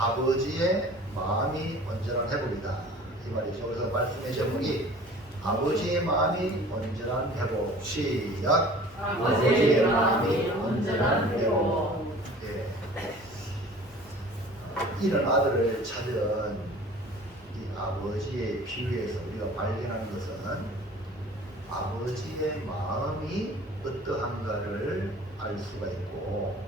아버지의 마음이 온전한 회복이다 이 말이죠. 그래서 말씀의 제목이 아버지의 마음이 온전한 회복. 시작. 아버지의 마음이 온전한 회복. 예. 이런 아들을 찾은 이 아버지의 비유에서 우리가 발견하는 것은 아버지의 마음이 어떠한가를 알 수가 있고,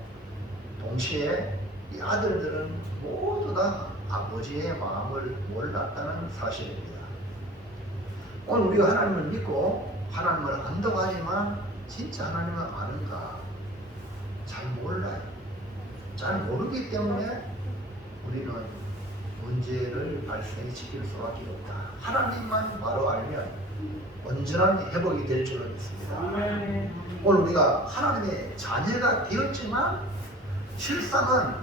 동시에 이 아들들은 모두 다 아버지의 마음을 몰랐다는 사실입니다. 오늘 우리가 하나님을 믿고 하나님을 안다고 하지만 진짜 하나님을 아는가? 잘 몰라요. 잘 모르기 때문에 우리는 문제를 발생시킬 수밖에 없다. 하나님만 바로 알면 온전한 회복이 될 줄은 믿습니다. 오늘 우리가 하나님의 자녀가 되었지만 실상은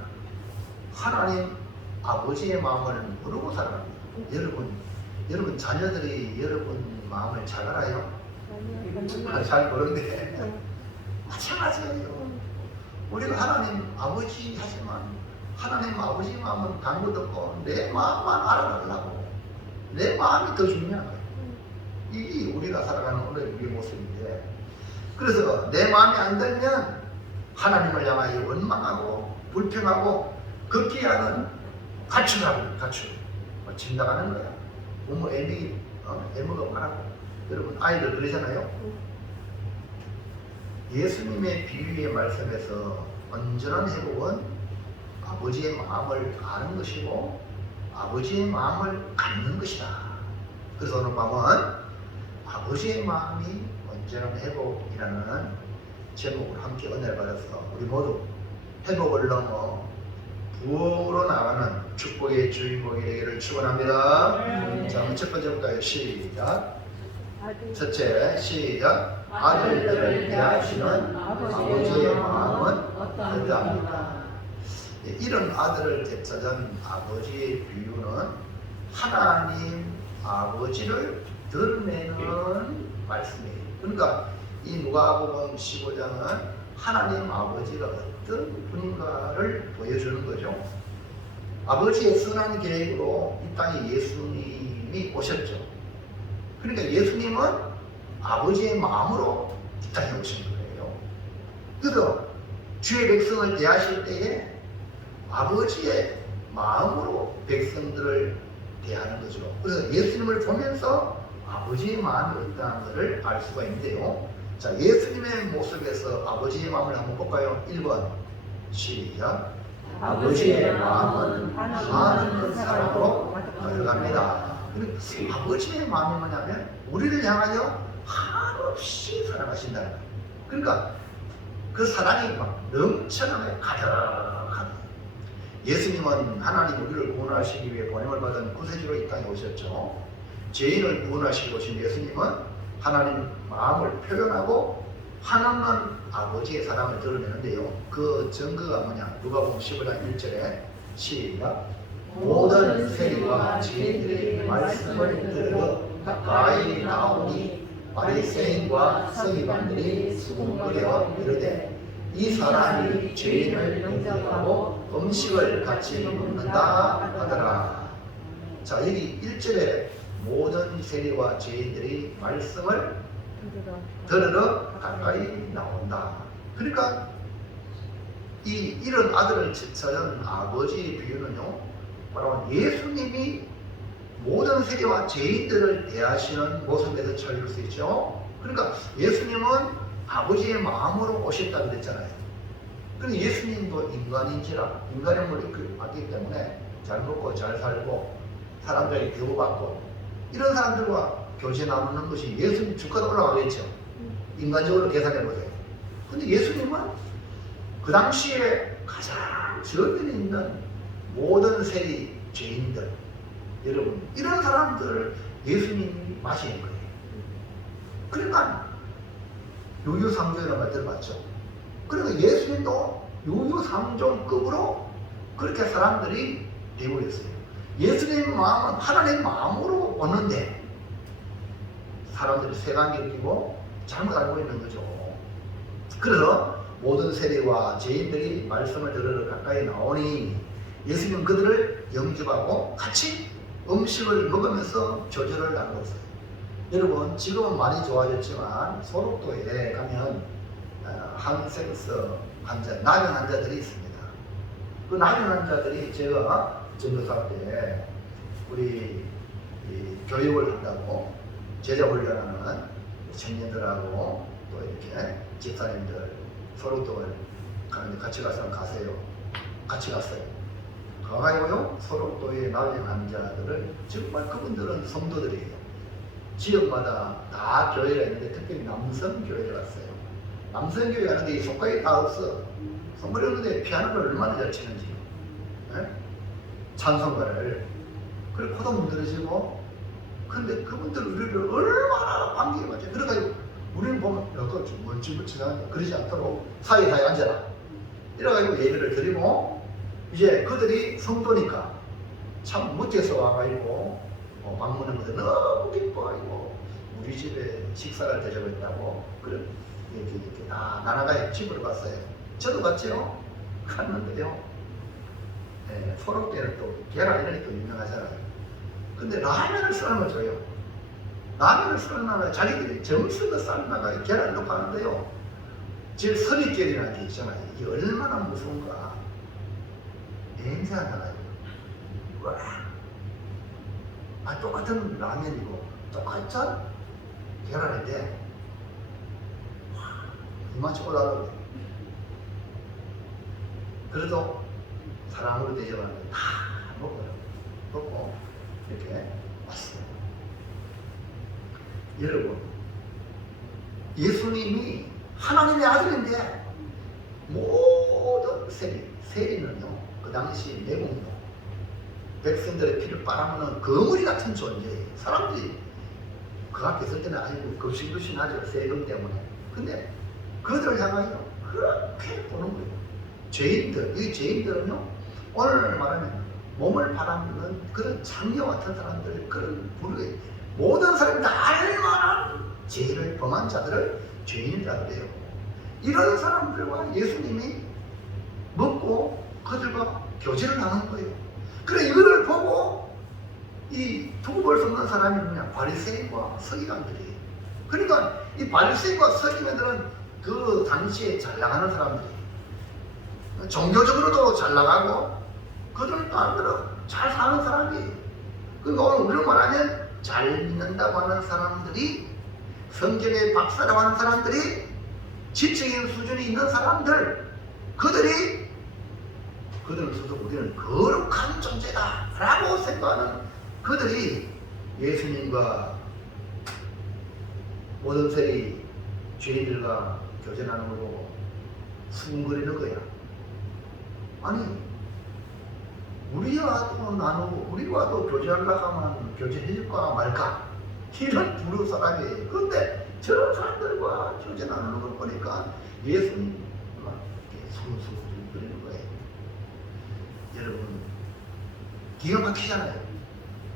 하나님 아버지의 마음을 모르고 살아갑니다. 여러분 자녀들이 여러분 마음을 잘 알아요? 잘 모르는데 마찬가지예요. 우리가 하나님 아버지 하지만 하나님 아버지 마음은 당도 없고 내 마음만 알아달라고. 내 마음이 더 중요한 거예요. 이 우리가 살아가는 오늘의 우리의 모습인데, 그래서 내 마음이 안 들면 하나님을 향하여 원망하고 불평하고 걷기하는 가출하고 가출 진다가는 거야. 부모 애무가 말하고. 여러분 아이들 그러잖아요. 예수님의 비유의 말씀에서 온전한 회복은 아버지의 마음을 아는 것이고 아버지의 마음을 갖는 것이다. 그래서 오늘 밤은 아버지의 마음이 온전한 회복이라는 제목으로 함께 은혜를 받아서 우리 모두 회복을 넘어 부흥으로 나가는 축복의 주인공이 되기를 축원합니다. 자, 첫 번째부터 시작. 첫째, 시작. 아들들을 대하시는 아버지의 마음은 어떠합니까? 이런 아들을 되찾은 아버지의 비유는 하나님 아버지를 드러내는 말씀이에요. 그러니까 이 누가복음 15장은 하나님 아버지가 어떤 분인가를 보여주는 거죠. 아버지의 선한 계획으로 이 땅에 예수님이 오셨죠. 그러니까 예수님은 아버지의 마음으로 이 땅에 오신 거예요. 그래서 주의 백성을 대하실 때에 아버지의 마음으로 백성들을 대하는 거죠. 그래서 예수님을 보면서 아버지의 마음이 어떠한 것을 알 수가 있는데요. 자, 예수님의 모습에서 아버지의 마음을 한번 볼까요? 1번 시작. 아버지의 마음은 하나님의 사랑으로 가득합니다. 아버지의 마음이 뭐냐면 우리를 향하여 한없이 사랑하신다는 거예요. 그러니까 그 사랑이 막 넘쳐나게 가득합니다. 예수님은 하나님 우리를 구원하시기 위해 보냄을 받은 구세주로 이 땅에 오셨죠. 죄인을 구원하시기 오신 예수님은 하나님 마음을 표현하고 한없는 아버지의 사랑을 드러내는데요. 그 증거가 뭐냐? 누가복음 15장 1절에 시작. 모든 세리와 죄인들이 말씀을 들어 가까이 나오니 바리새인과 서기관들이 수군거려 이르되 이 사람이 죄인을 영접하고 음식을 같이 먹는다 하더라. 자, 여기 1절에 모든 세리와 죄인들이 말씀을 들으러 가까이 나온다. 그러니까 이런 아들을 찾은 아버지의 비유는요, 바로 예수님이 모든 세리와 죄인들을 대하시는 모습에서 찾을 수 있죠. 그러니까 예수님은 아버지의 마음으로 오셨다 그랬잖아요. 그런데 예수님도 인간인지라 인간의 몸을 받기 때문에 잘 먹고 잘 살고 사람들에게 교육받고 이런 사람들과 교제 나누는 것이 예수님 주가도 올라가겠죠. 인간적으로 계산해 보세요. 근데 예수님은 그 당시에 가장 주변에 있는 모든 세리 죄인들, 여러분 이런 사람들을 예수님이 마시는 거예요. 그러니까 유유상종이라는 말 들어봤죠. 그러니까 예수님도 유유상종급으로 그렇게 사람들이 되어있어요. 예수님 마음은 하나님 마음으로 오는데 사람들이 색안경을 끼고 잘못 알고 있는 거죠. 그래서 모든 세리와 죄인들이 말씀을 들으러 가까이 나오니 예수님은 그들을 영접하고 같이 음식을 먹으면서 교제를 나누고 있어요. 여러분, 지금은 많이 좋아졌지만 소록도에 가면 항생서 환자, 나병 환자들이 있습니다. 그 나병 환자들이 제가 전도사 때 우리 교육을 한다고 제자 훈련하는 청년들하고 또 이렇게 집사님들 소록도를 가는데 같이 가세요. 같이 갔어요. 가가지고요, 소록도의 나병 환자들을 정말 그분들은 성도들이에요. 지역마다 다 교회가 있는데 특별히 남성교회를 갔어요. 남성교회 가는데 이 손가락이 다 없어. 손가락이 없는데 피아노를 얼마나 잘 치는지. 네? 찬송가를. 그리고 코도 문드러지고. 근데 그분들 우리를 얼마나 반기게 맞죠. 그래가지고 우리는 보면 여기가 좀 멀찌멀찌하니까 그러지 않도록 사이사이 앉아라. 이래가지고 예배를 드리고 이제 그들이 성도니까 참 못해서 와가지고 방문한 것들 너무 기뻐가지고 우리 집에 식사를 대접했다고 그래 이렇게 다 나나가 집으로 갔어요. 저도 갔죠. 갔는데요. 네, 소록대는 또 계란 이런 게 또 유명하잖아요. 근데 라면을 삶아줘요. 라면을 삶아가 자기들이 정식으로 삶아가 계란을 넣고 하는데요. 제 선입견이라는 게 있잖아요. 이게 얼마나 무서운가. 냄새가 나가요. 와. 똑같은 라면이고 똑같은 계란인데 이만치 올라가고 그래도 사랑으로 대접하는데 다 먹어요. 먹고 이렇게 왔어요. 여러분, 예수님이 하나님의 아들인데 모든 세리는요 그 당시 내국노 백성들의 피를 빨아먹는 거물이 같은 존재예요. 사람들이 그 앞에 있을 때는 아이고 급신급신하죠. 세금 때문에. 근데 그들을 향하여 그렇게 보는 거예요. 죄인들, 이 죄인들은요 오늘 말하면 몸을 팔아먹는 그런 장녀 같은 사람들, 그런 부류의 모든 사람이 다 알만한 죄를 범한 자들을 죄인이라 그래요. 이런 사람들과 예수님이 먹고 그들과 교제를 나눈 거예요. 그래 이거를 보고 이 두고 볼 수 없는 사람이 누구냐? 바리새인과 서기관들이. 그러니까 이 바리새인과 서기관들은 그 당시에 잘 나가는 사람들이 종교적으로도 잘 나가고 그들은 나름대로 잘 사는 사람이에요. 그러니까 오늘 우리로 말하면 잘 믿는다고 하는 사람들이 성경의 박사라고 하는 사람들이 지적인 수준이 있는 사람들 그들은 스스로 우리는 거룩한 존재다 라고 생각하는 그들이 예수님과 모든 세리 죄인들과 교제 나누는 거 보고 수군거리는 거야. 아니 우리와도 나누고 우리와도 교제하려고 하면 교제해줄까 말까 이런 부류 사람이에요. 그런데 저런 사람들과 교제 나누는 걸 보니까 예수님 막 수군거리는 거예요. 여러분 기가 막히잖아요.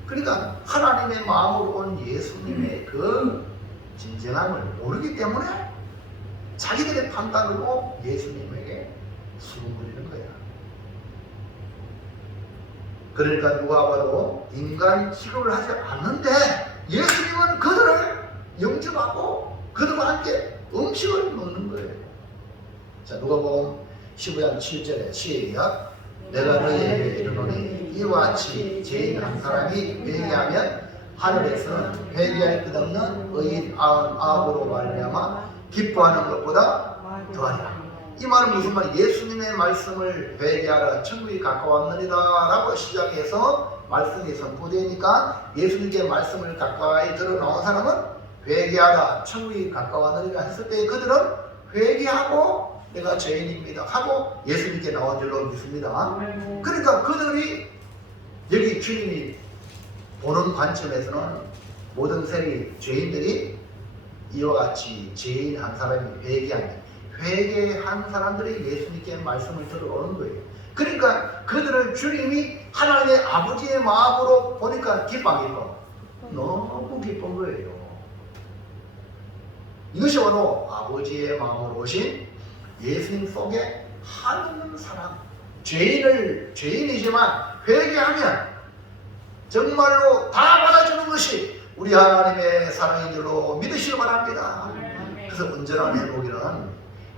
그러니까 하나님의 마음으로 온 예수님의 그 진정함을 모르기 때문에 자기들의 판단으로 예수님에게 수군거리는 거야. 그러니까 누가 봐도 인간 취급을 하지 않는데 예수님은 그들을 영접하고 그들과 함께 음식을 먹는 거예요. 자, 누가복음 15장 7절에 시작. 내가 너희에게 이르노니 이와 같이 죄인 한 사람이 회개하면 하늘에서는 회개할 것 없는 의인 99으로 말미암아 기뻐하는 것보다 더하리라. 이 말은 무슨 말이에요? 예수님의 말씀을 회개하라 천국이 가까웠느니라 라고 시작해서 말씀이 선포되니까 예수님께 말씀을 가까이 들어놓은 사람은 회개하라 천국이 가까웠느니라 했을 때 그들은 회개하고 내가 죄인입니다 하고 예수님께 나온 줄로 믿습니다. 그러니까 그들이 여기 주님이 보는 관점에서는 모든 세리 죄인들이 이와 같이 죄인 한 사람이 회개한 사람들이 예수님께 말씀을 들어오는 거예요. 그러니까 그들을 주님이 하나님의 아버지의 마음으로 보니까 기뻐. 너무 기쁜 거예요. 이것이 바로 아버지의 마음으로 오신 예수님 속에 한없는 사랑, 죄인이지만 회개하면 정말로 다 받아주는 것이 우리 하나님의 사랑인 줄로 믿으시기 바랍니다. 그래서 온전한 회복이란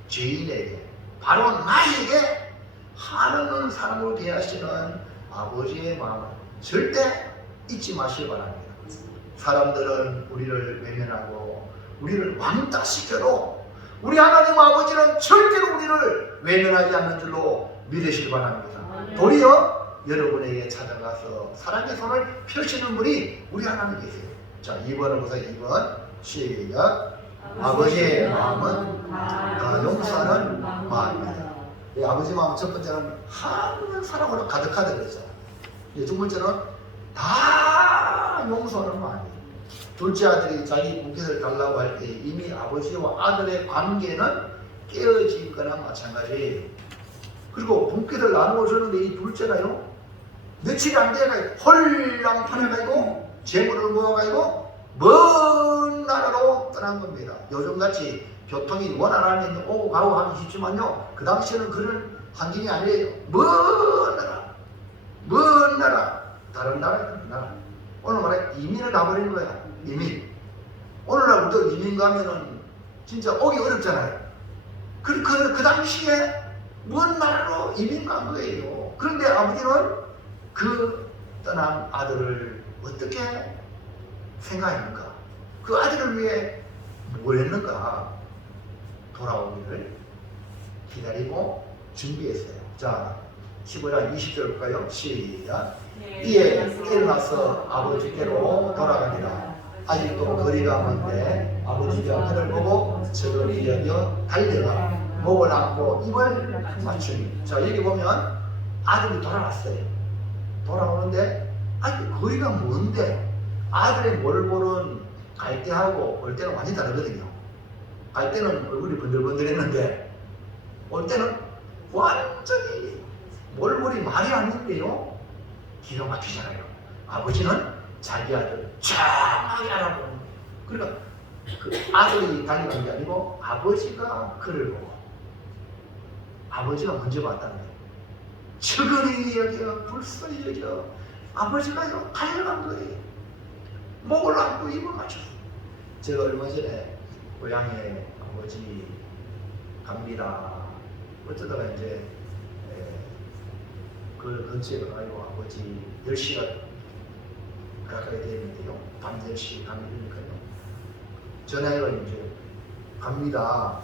죄인에게, 바로 나에게 하나님 사랑으로 대하시는 아버지의 마음을 절대 잊지 마시기 바랍니다. 사람들은 우리를 외면하고 우리를 왕따시켜도 우리 하나님 아버지는 절대로 우리를 외면하지 않는 줄로 믿으시기 바랍니다. 도리어 여러분에게 찾아가서 사랑의 손을 펴시는 분이 우리 하나님 계세요. 자, 2번을 보세요. 2번 시작. 아버지의 마음은 다 용서하는 마음입니다. 이 아버지 마음 첫 번째는 하나님 사랑으로 가득하다 그랬죠. 두 번째는 다 용서하는 마음이에요. 둘째 아들이 자기 분깃을 달라고 할 때 이미 아버지와 아들의 관계는 깨어진 거나 마찬가지예요. 그리고 분깃을 나누어 주는데 이 둘째가요, 며칠이 안 돼가지고 헐랑판해가지고 재물을 모아가지고 먼 나라로 떠난 겁니다. 요즘같이 교통이 원활하면 오고 가고 하기 쉽지만요, 그 당시에는 그런 환경이 아니에요. 먼 나라, 다른 나라. 오늘 말해 이민을 가버리는 거야. 이민. 오늘날부터 이민 가면은 진짜 오기 어렵잖아요. 그 당시에 먼 나라로 이민 간 거예요. 그런데 아버지는 그 떠난 아들을 어떻게 생각했는가? 그 아들을 위해 뭘 했는가? 돌아오기를 기다리고 준비했어요. 자, 15장 20절 볼까요? 시작. 이에 일어나서 아버지께로 돌아가니라. 아직도 거리가 먼데 아버지가 그를 보고 저들이 여겨 달려가 목을 안고 입을 맞추니. 자, 여기 보면 아들이 돌아왔어요. 돌아오는데 아직 거리가 먼데 아들의 몰골은 갈 때하고 올 때는 완전히 다르거든요. 갈 때는 얼굴이 번들번들했는데 올 때는 완전히 몰골이 말이 안 되는데요, 기가 막히잖아요. 아버지는 자기 아들 정확하게 알아보는 거예요. 그러니까 그 아들이 달려간 게 아니고 아버지가 그를 보고 아버지가 먼저 봤다는 거예요. 측은히 여겨 불쌍히 여겨 아버지가요 달려간 거예요. 목을 안고 입을 맞췄어요. 제가 얼마 전에 고향에 아버지 갑니다. 어쩌다가 이제 그 근처에 가가지고 아버지 10시가 가까이 되는데요. 밤 10시 밤이니까요. 전화해가 이제 갑니다.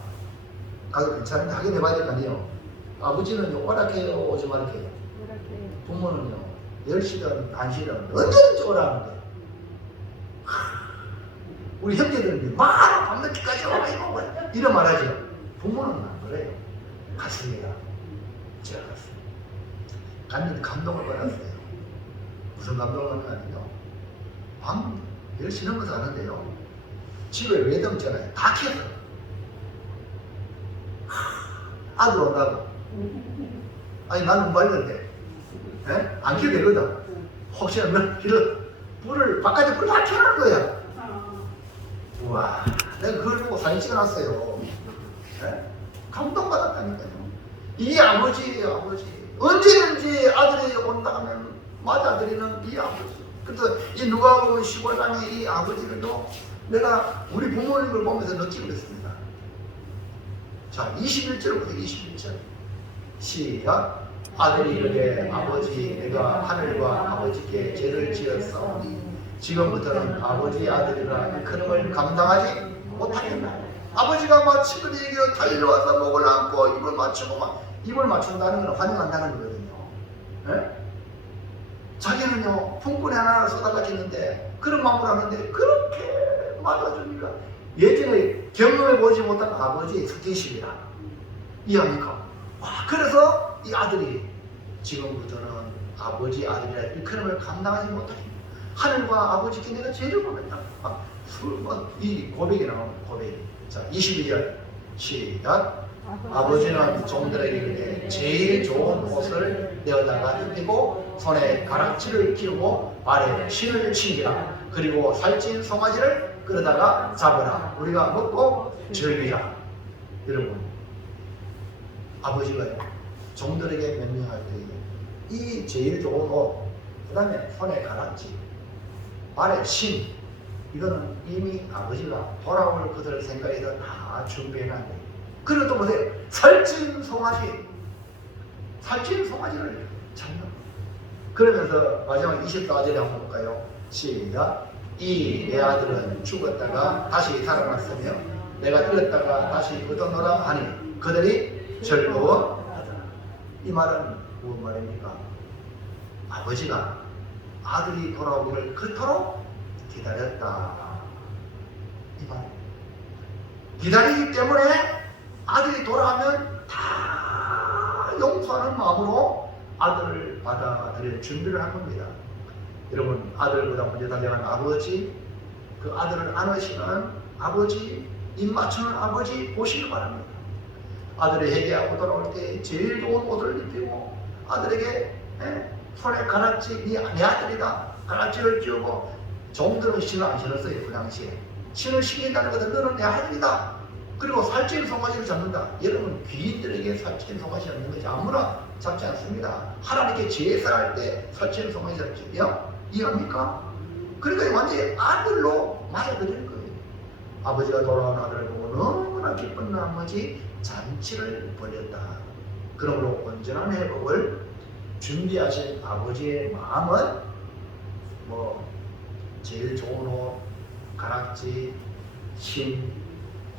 가도 괜찮은데 확인해 봐야 될 거 아니에요. 아버지는요 오락해요 오지 말게요. 부모는요 10시든 1시든 언제든지 오라는데, 우리 형제들은 막 밤늦게까지 오라고 이런 말하죠. 부모는 안 그래요. 갔습니다. 제가 갔습니다. 갔는데 감동을 받았어요. 무슨 감동을 받았냐면요, 밤 10시 넘어서 가는데요, 집에 외등 전화에 다 켰어. 아들 온다고. 아니 나는 말는데 안 켜도 되거든. 혹시나 불을 바깥에 불 다 켜놓은 거야. 우와, 내가 그걸 보고 사진 찍어놨어요. 감동받았다니까요. 이 아버지예요, 아버지. 언제든지 아들이 온다 하면 맞아들이는 이 아버지. 그래서 이 누가복음 15장의 이 아버지를도 내가 우리 부모님을 보면서 느끼고 있습니다. 자, 21절부터 21절 시작. 아들이 이르되 아버지 내가 하늘과 아버지께 죄를 지었사오니 지금부터는 아버지의 아들이라 큰 힘을 감당하지 못하겠나. 아버지가 막 친구들이 달려와서 목을 안고 입을 맞추고 막 입을 맞춘다는 건 환영한다는 거거든요. 네? 자기는요 품꾼에 하나 쏟아가지는데 그런 마음을 하는데 그렇게 맞아주니까 예전에 경험해 보지 못한 아버지의 특징입니다. 이해합니까? 와, 그래서 이 아들이 지금부터는 아버지 아들이라 이 큰 힘을 감당하지 못하겠다. 하늘과 아버지께 내가 죄를 범했다. 이 고백이 나오는 고백. 자, 22절 시작. 아버지는 종들에게 이르되 제일 좋은 옷을 내어다가 입히고 손에 가락지를 끼우고 발에 신을 신기라. 그리고 살찐 송아지를 끌어다가 잡으라. 우리가 먹고 즐기자. 여러분, 아버지가요 종들에게 명령할 때에 이 제일 좋은 옷, 그 다음에 손에 가락지, 발에 신, 이거는 이미 아버지가 돌아올 것을 생각해서 다 준비해놨는 거예요. 그리고 또 보세요. 살찐 송아지를 찾는. 그러면서 마지막 24절에 한번 볼까요? 시작. 이 내 아들은 죽었다가 다시 살아났으며 내가 잃었다가 다시 얻어노라 하니 그들이 즐거워하더라. 이 말은 무슨 말입니까? 아버지가 아들이 돌아오기를 그토록 기다렸다. 이 말. 기다리기 때문에 아들이 돌아오면 다 용서하는 마음으로 아들을 받아들일 준비를 한 겁니다. 여러분, 아들보다 먼저 달려간 아버지, 그 아들을 안으시는 아버지, 입 맞추는 아버지 보시기 바랍니다. 아들이 회개하고 돌아올 때 제일 좋은 옷을 입히고 아들에게 손에 가락지, 내 아들이다, 가락지를 끼우고. 종들은 신을 안 신었어요. 그 당시에 신을 신긴다는 것은 너는 내 아들이다. 그리고 살찐 송아지를 잡는다. 여러분, 귀인들에게 살찐 송아지 잡는 것이 아무나 잡지 않습니다. 하나님께 제사할 때 살찐 송아지 잡지요. 이해합니까? 그러니까 완전히 아들로 맞아들이는 거예요. 아버지가 돌아온 아들을 보고 너무나 기쁜 나머지 잔치를 벌였다. 그러므로 온전한 회복을 준비하신 아버지의 마음은 제일 좋은 옷, 가락지, 신,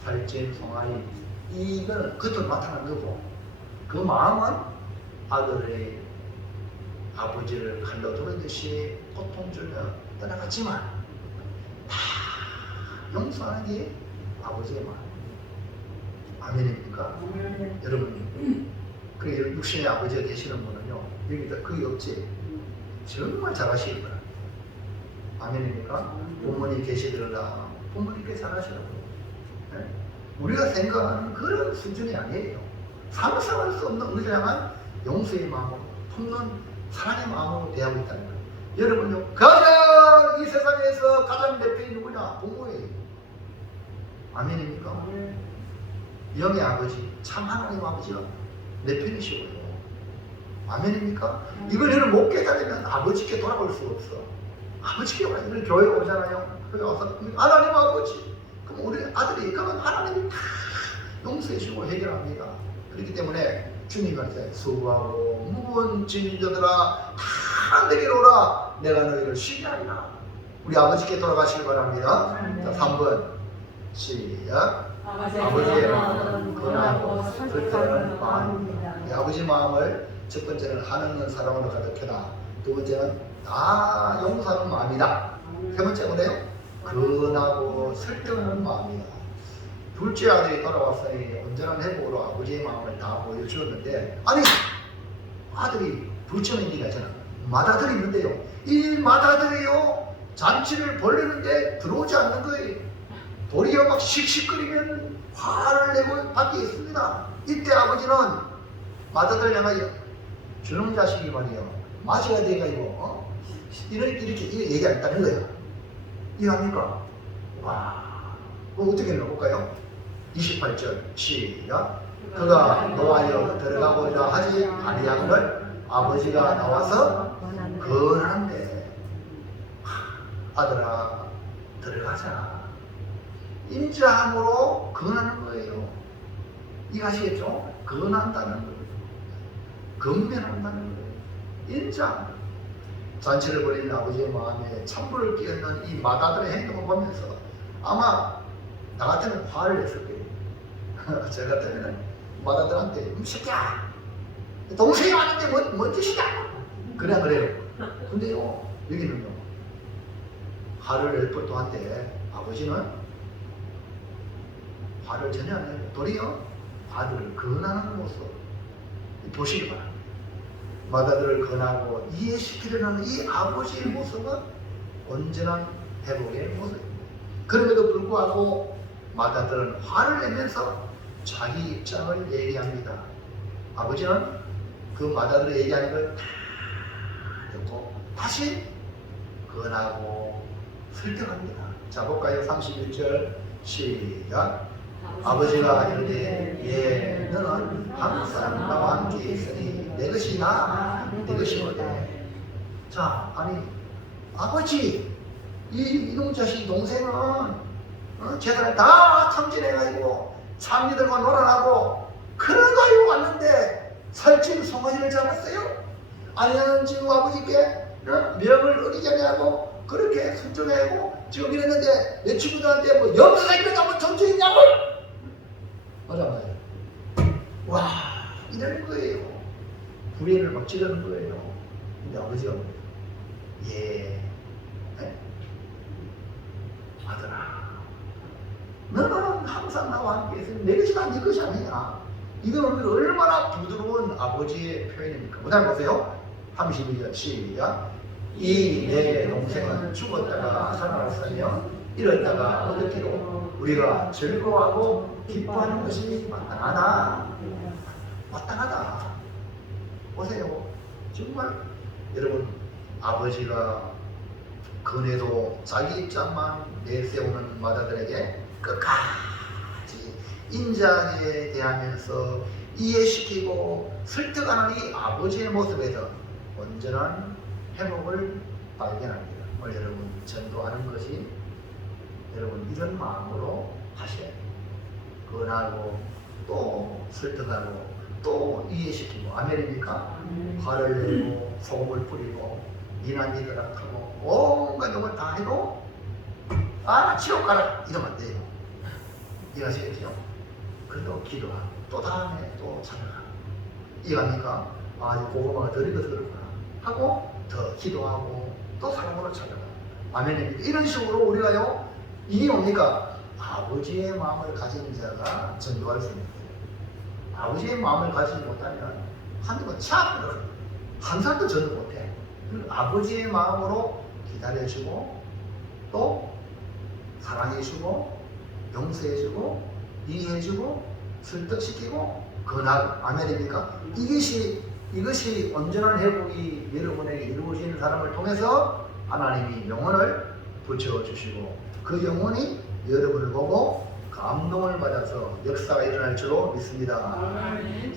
살찐 송아지, 이거는 그것도 나타난 거고, 그 마음은 아들의 아버지를 칼로 두르듯이 고통 주며 떠나갔지만 다 용서하는 게 아버지의 마음. 아멘입니까? 여러분, 그 육신의 아버지가 되시는 분은요, 여기다 그게 없지. 정말 잘하시기 바랍니다. 아멘입니까? 부모님 계시더라. 부모님께 잘하시라고. 네? 우리가 생각하는 그런 수준이 아니에요. 상상할 수 없는 의장한 용서의 마음으로 품는 사랑의 마음으로 대하고 있다는 거예요. 여러분요, 이 세상에서 가장 내 편이 누구냐? 부모예요. 아멘입니까? 영의 아버지, 참 하나님 아버지가 내 편이시고요. 아멘입니까? 이걸 여러분 못 깨달으면 아버지께 돌아올 수가 없어. 아버지께 와요. 우리 교회 오잖아요. 교회 와서 하나님 아버지. 그럼 우리 아들이, 그러면 하나님이 다 용서해 주고 해결합니다. 그렇기 때문에 주님이 말했어요. 수고하고 무거운 짐진 자들아 다 내게로 오라. 내가 너희를 쉬게 하리라. 우리 아버지께 돌아가시기 바랍니다. 자, 3번 시작. 아버지의 마음은 근하고 설득하는 마음입니다. 아버지 마음을 첫 번째는 하나님 사랑으로 가득해라. 두 번째는 다 용서하는 마음이다. 세 번째 뭐래요? 근하고 설득하는 마음이다. 둘째 아들이 돌아왔으니 온전한 회복으로 아버지의 마음을 다 보여주었는데, 아니 아들이 둘째는 얘기가 있잖아. 맏아들이 있는데요, 이 맏아들이요 잔치를 벌리는데 들어오지 않는 거예요. 도리어 막 씩씩거리면 화를 내고 밖에 있습니다. 이때 아버지는 맏아들 향하여 저놈 자식이 말이요 마시가 돼가지고 이렇게 얘기하겠다는 거예요. 이해합니까? 와, 어떻게 넣어볼까요? 28절 시작. 그가 노하여 들어가고자 하지 아니하거늘 아버지가 나와서 건한대. 아들아 들어가자. 인자함으로 건하는 거예요. 이거 아시겠죠? 건한다는 거예요. 건면한다는 거예요. 인자. 잔치를 벌이는 아버지의 마음에 찬물을 끼얹는 이 맏아들의 행동을 보면서 아마 나 같으면 화를 냈을 거예요. 저 같으면 맏아들한테 새끼야 동생이 왔는데 뭔 짓이냐 그래요. 근데요 여기는요 화를 낼 것도 한데 아버지는 화를 전혀 안 해요. 도리어 아들을 건하는 모습 보시기 바랍니다. 맏아들을 건하고 이해시키려는 이 아버지의 모습은 온전한 회복의 모습입니다. 그럼에도 불구하고 맏아들은 화를 내면서 자기 입장을 얘기합니다. 아버지는 그 맏아들이 얘기하는 걸 다 듣고 다시 건하고 설득합니다. 자 볼까요? 31절 시작. 아버지가 이르되 예 너는 항상 나와 함께 있으니 내 것이 내 것이거든. 자, 아니 아버지 이놈 자식 동생은 재산을 다 탕진해가지고 장미들과 놀아나고 그런 거 알고 왔는데 살찐 송아지를 잡았어요? 아니면 지금 아버지께 명을 어리자냐고 그렇게 순종하고 지금 이랬는데 내 친구들한테 뭐 염소새끼를 한번 전투했냐고 하잖아요. 와 이러는 거예요. 부인을 막 찌르는 거예요. 근데 아버지가 예 아들아 너는 항상 나와 함께 있으니 내 것이 네 것이 아니야. 이거는 얼마나 부드러운 아버지의 표현입니까? 보다 보세요. 32절 시작. 이 내 동생은 죽었다가 살아났으며 이랬다가 얻었기로 우리가 즐거워하고 기뻐하는 것이 마땅하다. 마땅하다. 보세요. 정말 여러분 아버지가 그네도 자기 입장만 내세우는 마다들에게 끝까지 인자하게 대하면서 이해시키고 설득하는 이 아버지의 모습에서 온전한 회복을 발견합니다. 오늘 여러분 전도하는 것이 여러분 이런 마음으로 하셔야 돼요. 권하고 또 설득하고 또 이해시키고 아멘입니까? 화를 내고 소금을 뿌리고 이난이더라 하고 온갖 욕을 다 해도 나 지옥 가라 이러면 안 돼요. 이해하시겠죠? 그래도 기도하고 또 다음에 또 찾아가 이해합니까? 아 이 고구마가 덜 익어서 그렇구나 하고 더 기도하고 또 사람으로 찾아가 아멘입니까? 이런 식으로 우리가요 이게 뭡니까? 아버지의 마음을 가진 자가 전도할 수 있는 거예요. 아버지의 마음을 가지지 못하면 한두번 차고 한 살도 전도 못해. 아버지의 마음으로 기다려주고 또 사랑해주고 용서해주고 이해해주고 설득시키고 권하고 아멘입니까? 이것이 온전한 회복이 여러분에게 이루어지는 사람을 통해서 하나님이 영혼을 붙여주시고 그 영혼이 여러분을 보고 감동을 받아서 역사가 일어날 줄로 믿습니다.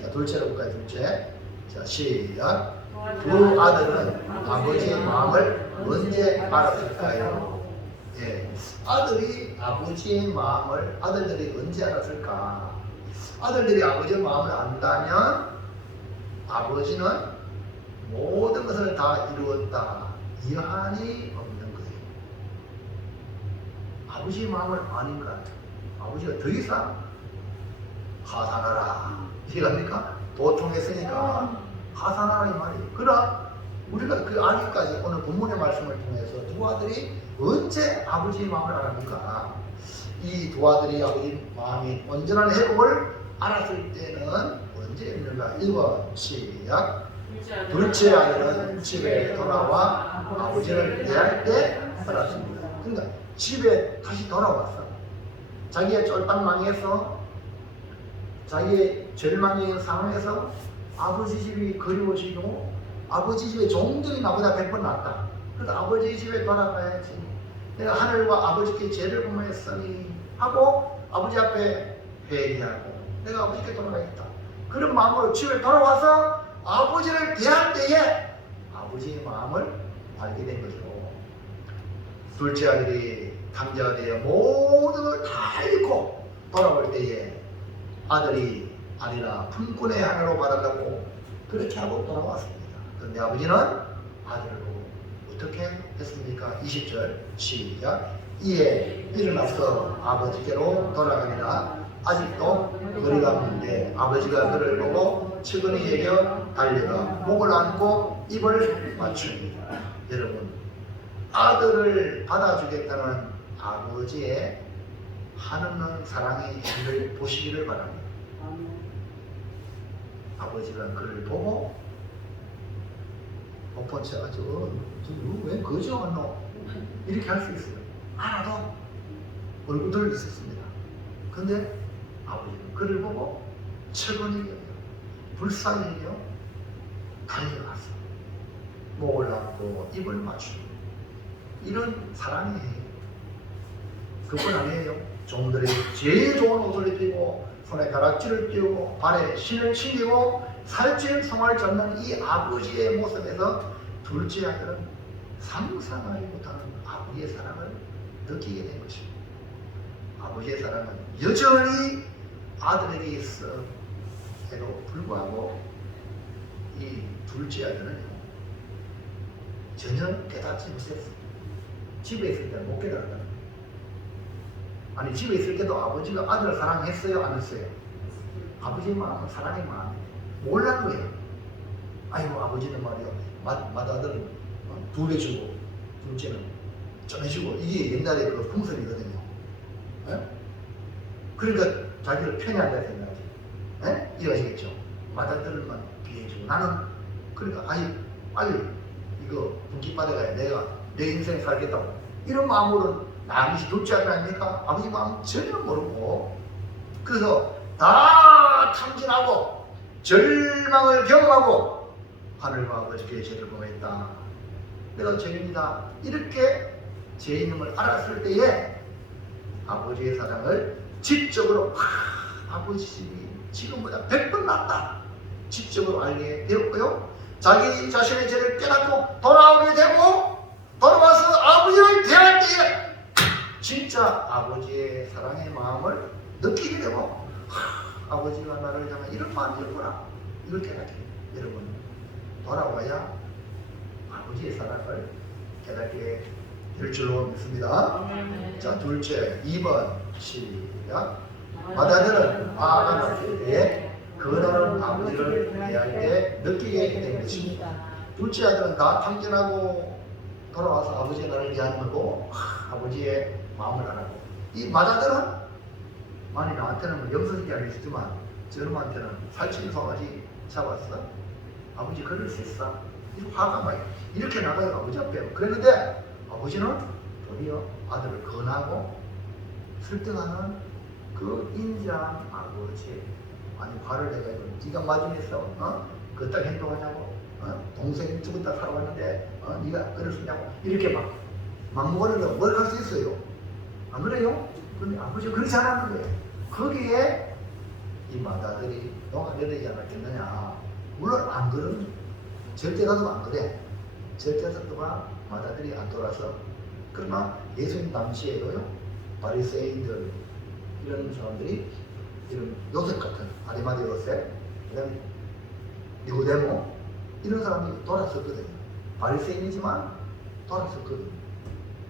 자, 둘째로 볼까요? 둘째. 자, 시작. 두 아들은 아버지의 마음을 언제 알았을까요? 예, 아들이 아버지의 마음을 아들들이 언제 알았을까? 아들들이 아버지의 마음을 안다면 아버지는 모든 것을 다 이루었다. 이한이 없는 거예요. 아버지의 마음을 아닌가? 아버지가 더 이상 하산하라. 이해갑니까? 도통했으니까 하산하라 이 말이에요. 그러나 우리가 그 아기까지 오늘 본문의 말씀을 통해서 두 아들이 언제 아버지의 마음을 알았는가? 이 두 아들이 아버지 마음이 온전한 회복을 알았을 때는 언제였는가? 1번 시작. 둘째 아들은 집에 돌아와 아버지를 대할 때 알았습니다. 그러니까 집에 다시 돌아왔어. 자기의 쫄딱 망해서 자기의 절망의 상황에서 아버지 집이 그리워지고 아버지 집에 종들이 나보다 100번 낫다. 그래서 아버지 집에 돌아가야지. 내가 하늘과 아버지께 죄를 범했으니 하고 아버지 앞에 회개하고 내가 아버지께 돌아가겠다. 그런 마음으로 집에 돌아와서 아버지를 대할 때에 아버지의 마음을 알게 된 거죠. 둘째 아들이 당자가 되어 모든 걸 다 잃고 돌아올 때에 아들이 아니라 품꾼의 하나로 받았다고 그렇게 하고 돌아왔습니다. 그런데 아버지는 아들을 보고 어떻게 했습니까? 20절 시작. 이에 일어나서 아버지께로 돌아가니라. 아직도 거리가 먼데 아버지가 그를 보고 측은히 여겨 달려가 목을 안고 입을 맞춥니다. 여러분 아들을 받아주겠다는 아버지의 한없는 사랑의 힘을 보시기를 바랍니다. 아버지가 그를 보고 못 본 채 가지고 왜 거지 왔노? 이렇게 할 수 있어요. 하나도 얼굴들 있었습니다. 근데 아버지는 그를 보고 측은히 불쌍히 달려갔어. 목을 안고 입을 맞추고 이런 사랑이에요. 그뿐 아니에요. 종들이 제일 좋은 옷을 입히고 손에 가락지를 띄우고 발에 신을 신기고 살찐 송아를 잡는 이 아버지의 모습에서 둘째 아들은 상상하지 못하는 아버지의 사랑을 느끼게 된 것입니다. 아버지의 사랑은 여전히 아들에게 있음에도 불구하고 이 둘째 아들은 전혀 깨닫지 못했어요. 집에 있을 때는 못 깨달았다. 아니 집에 있을 때도 아버지가 아들을 사랑했어요? 안 했어요? 아버지의 마음은 사랑의 마음이에요. 몰란 거예요. 아이고 아버지는 말이요 맏아들은 2배 주고 둘째는 좀 해주고 이게 옛날에 그 풍습이거든요. 에? 그러니까 자기를 편애한다 생각하지. 이해하시겠죠? 맏아들만 비해주고 나는 그러니까 아이 빨리 이거 분기 받아가야 내가 내 인생 살겠다고 이런 마음으로는 남이 둘째 아들 아닙니까? 아버지 마음 전혀 모르고 그래서 다 탐진하고 절망을 경험하고 하늘과 아버지께 죄를 범했다. 내가 죄인이다. 이렇게 죄인임을 알았을 때에 아버지의 사랑을 지적으로 아버지 집이 지금보다 100번 낫다. 지적으로 알게 되었고요. 자기 자신의 죄를 깨닫고 돌아오게 되고 돌아와서 아버지를 대할 때에 진짜 아버지의 사랑의 마음을 느끼게 되고 아버지가 나를 향해 이런 마음이었구나 이걸 깨닫게 돼요. 여러분 돌아와야 아버지의 사랑을 깨닫게 될 줄로 믿습니다. 자 둘째 2번 시작. 맏아들은 화가 났을 때에 그날은 아버지를 대할 때 느끼게 된 것입니다. 둘째 아들은 다 탕진하고 돌아와서 아버지의 나를 대하는 거고 아버지의 마음을 알았고 이 맏아들은 만일 나한테는 영성이 아니지만 저놈한테는 살찐 송아지 잡았어. 아버지 그럴 수 있어. 화가 막 이렇게 나가요 아버지 앞에. 그랬는데 아버지는 도리어 아들을 권하고 설득하는 그 인자한 아버지. 아니 화를 내가지고 네가 맞으면서 그 딸 행동하냐고 동생이 죽었다 살아왔는데 네가 그럴 수 있냐고 이렇게 막 막무가내로 뭘 할 수 있어요. 안 그래요? 근데 아버지가 그렇지 않았는 거예요. 거기에 이 맏아들이 녹아내리지 않았겠느냐. 물론 안 그런 절대가도 안 그래. 절대가도가 맏아들이 안 돌아서. 그러나 예수님 당시에도요 바리새인들 이런 사람들이 이런 요셉 같은 아리마대 요셉 그다음에 니고데모 이런 사람이 돌았었거든요. 바리새인이지만 돌았었거든요.